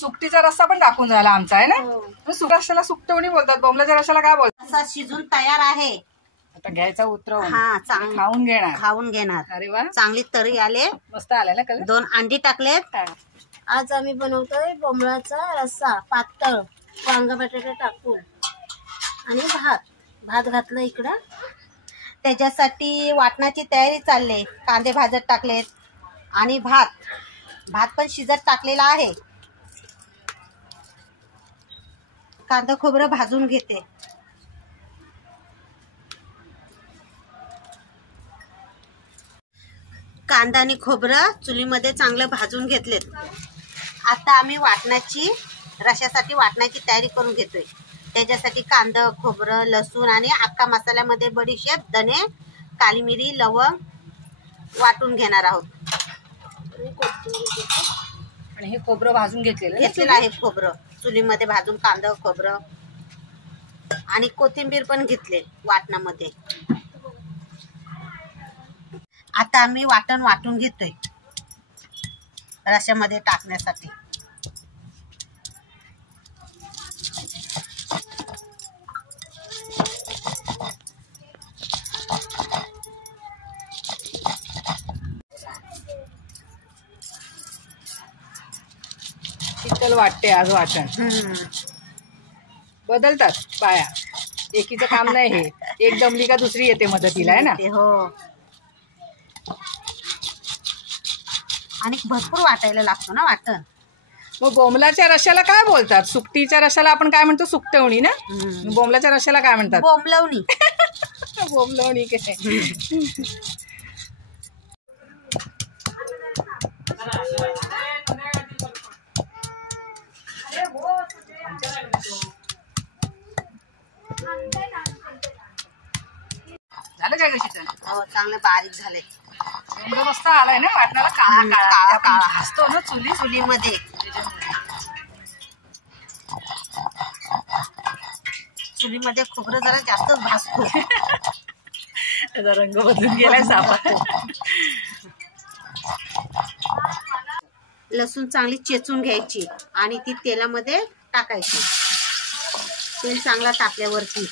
सुकटीचा रस्सा पण टाकून झाला आमचा आहे ना. सुका रस्स्याला सुकटवणी बोलतात, बोंबलाच्या रस्स्याला काय बोलतात? रस्सा शिजून तयार आहे. आता घ्यायचा उतरवून. हा, खाऊन घेणार. अरे वा, चांगली तरी आले. मस्त आलाय ना कलर. 2 अंडी टाकलेत. आज आम्ही बनवतोय बोंबलाचा रस्सा पातळ, वांगा बटाटा टाकून आणि भात घातलं इकडं. त्याच्यासाठी वाटणाची तयारी चालली. कांदे भाजत टाकलेत आणि भात पण शिजत टाकलेला आहे. कांदा खोबरं भाजून घेते. कांदा आणि खोबरं चुलीमध्ये चांगलं भाजून घेतलेत. आता आम्ही रश्यासाठी वाटणाची तयारी करून घेतोय. त्याच्यासाठी कांदा, खोबरं, लसूण आणि अख्खा मसाल्यामध्ये बडीशेप, धने, काली मिरी, लवंग वाटून घेणार आहोत. आणि हे खोबरं भाजून घेतलेलं आहे. खोबरं चुलीमध्ये भाजून कांदा, खोबरं आणि कोथिंबीर पण घेतले वाटणामध्ये. आता आम्ही वाटून घेतोय रश्यामध्ये टाकण्यासाठी. शीतल वाटते आज वाटण. बदलतात बाया, एकीचं काम नाही हे. एक दमली का दुसरी येते मदतीला आहे ना. हो, आणि भरपूर वाटायला लागतो ना वाटण. मग बोंबलाच्या रश्याला काय बोलतात? सुकटीच्या रश्याला आपण काय म्हणतो? सुकटवणी ना. बोंबलाच्या रश्याला काय म्हणतात? बोंबलवणी. बोंबलवणी काय? झालं काय कशी? हो, चांगले बारीक झाले. मस्त आलाय ना वाटणाला. काळा भाजतो ना चुलीमध्ये. चुलीमध्ये खोबरं जरा जास्तच भाजतो. त्याचा रंग बदलून गेलाय सापा. लसूण चांगली चेचून घ्यायची आणि ती तेलामध्ये टाकायची. तेल चांगला टाकल्यावरती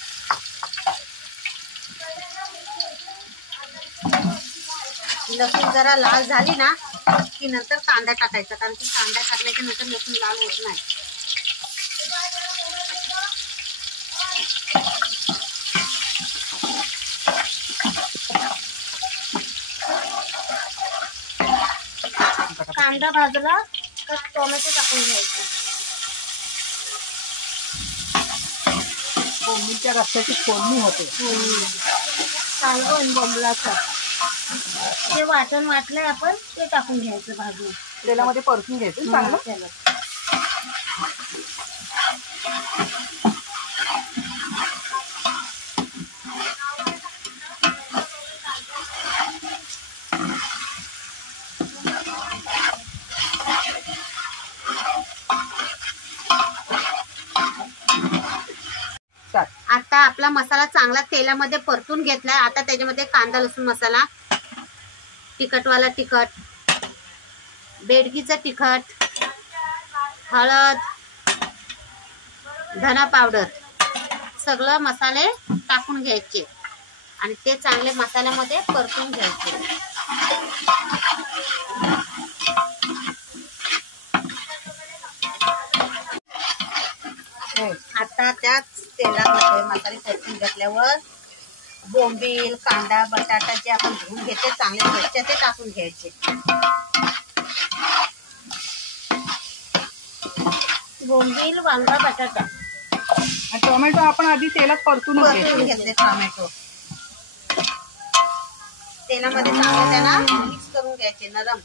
लसूण जरा लाल झाली ना की नंतर कांदा टाकायचा, कारण की कांदा टाकल्याच्या नंतर लसूण लाल होत नाही. कांदा भाजला तर टोमॅटो टाकून घ्यायचा. बोंबीलच्या रस्स्याची फोडणी होते. कालवण बोंबलाचं ते वाटण वाटलंय आपण ते टाकून घ्यायचं भाजून. तेलामध्ये परतून घ्यायचं चांगलं. आता आपला मसाला चांगला तेलामध्ये परतून घेतलाय. आता त्याच्यामध्ये कांदा, लसूण मसाला, तिखटवाला तिखट, बेडगीचं तिखट, हळद, धना पावडर सगळं मसाले टाकून घ्यायचे आणि ते चांगले मसाल्यामध्ये परतून घ्यायचे. आता त्याच तेलामध्ये मसाले परतून घेतल्यावर बोंबील, कांदा, बटाटा जे आपण धुवून घेते चांगले स्वच्छ ते टाकून घ्यायचे. बोंबील, वांगा, बटाटा आणि टोमॅटो आपण आधी तेलात परतून घेतले. टोमॅटो तेलामध्ये चांगलं त्यांना मिक्स करून घ्यायचे नरम.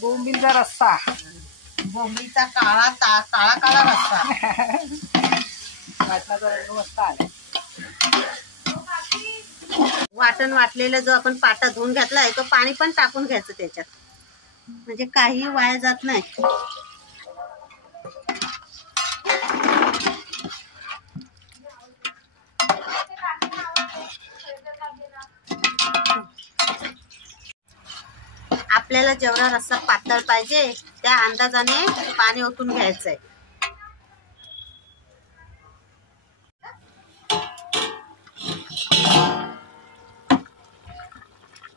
बोंबीलचा रस्सा, बोंबीलचा काळा रस्सा. वाटणाचा रंग मस्त आला. वाटण वाटलेलं जो आपण पाटा धुवून घेतलाय तो पाणी पण टाकून घ्यायचं त्याच्यात, म्हणजे काही वाया जात नाही. आपल्याला जेवढा रस्सा पातळ पाहिजे त्या अंदाजाने पाणी ओतून घ्यायचंय.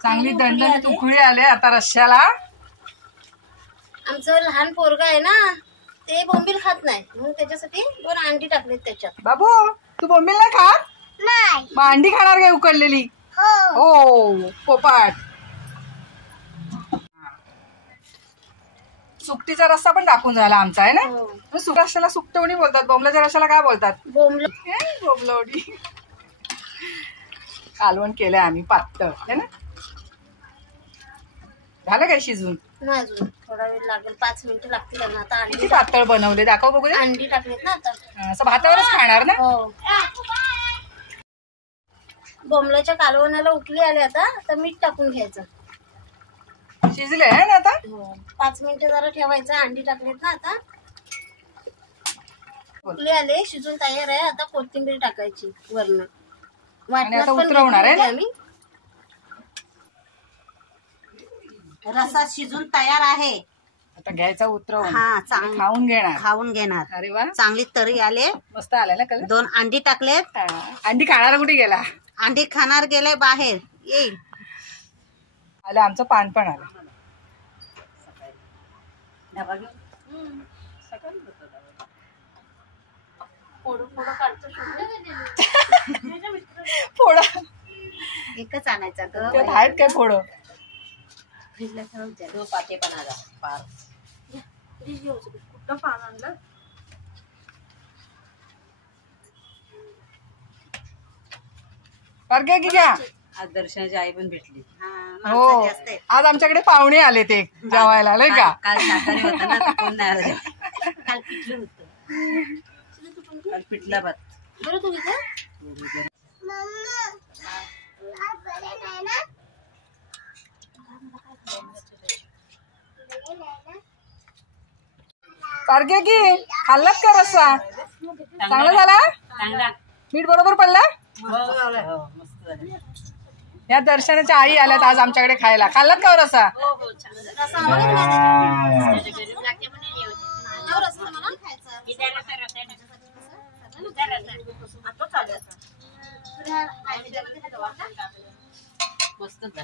चांगली दणदणीत उकळी आले आता रश्श्याला. आमचं लहान पोरगा आहे ना, ते बोंबील खात नाही, म्हणून त्याच्यासाठी 2 अंडी टाकलेत त्याच्यात. बाबू तू बोंबील नाही खात? नाही. मग अंडी खाणार काय उकडलेली? हो पोपाट. सुकटीचा रस्सा पण टाकून झाला आमचा आहे ना. रश्श्याला सुकटवणी बोलतात, बोंबलाच्या रश्श्याला काय बोलतात? बोंबलवडी. कालवण केलंय आम्ही पातळ है ना. झालं काय शिजून? नाही अजून, थोडा वेळ लागेल, 5 मिनिटं लागतील. आता अंडी किती पातळ बनवले दाखव बघू दे. अंडी टाकलेत ना आता. असं भातावरच खाणार ना. हो. बोंबलाच्या कालवणाला उकळी आले आता मीठ टाकून घ्यायचं. शिजले आहे ना आता. 5 मिनिटं जरा ठेवायचं. अंडी टाकलेत ना आता. उकळी आले, शिजून तयार आहे. आता कोथिंबीर टाकायची वरनं. आता उतरवणार आहे ना आम्ही. रस्सा शिजून तयार आहे. आता घ्यायचा उतरवून. हा चांगलं खाऊन घेणार. खाऊन घेणार. अरे वा चांगली तरी आले. मस्त आलाय ना कलर. 2 अंडी टाकलेत. अंडी खाणार कुठे गेला? अंडी खाणार गेले बाहेर. येईल. आलं आमचं पान पण आलं. फोडा एकच आणायचा ग. त्यात आहेत काय फोडं? पाते पण आला पार. कुठं पान आणलं? पर की घ्या. आज दर्शनाची आई पण भेटली. हो आज आमच्याकडे पाहुणे आले ते जेवायला आले का. काल शाकाहारी होता ना, कोण नाही आलं. काल पिठलं होतं. काल पिठला भात. बरं तू इथे पारख्या की खाल्लात का रस्सा? चांगला झाला? मीठ बरोबर पडला? या दर्शनाच्या आई आल्यात आज आमच्याकडे खायला. खाल्लात का रस्सा? मस्त झालं.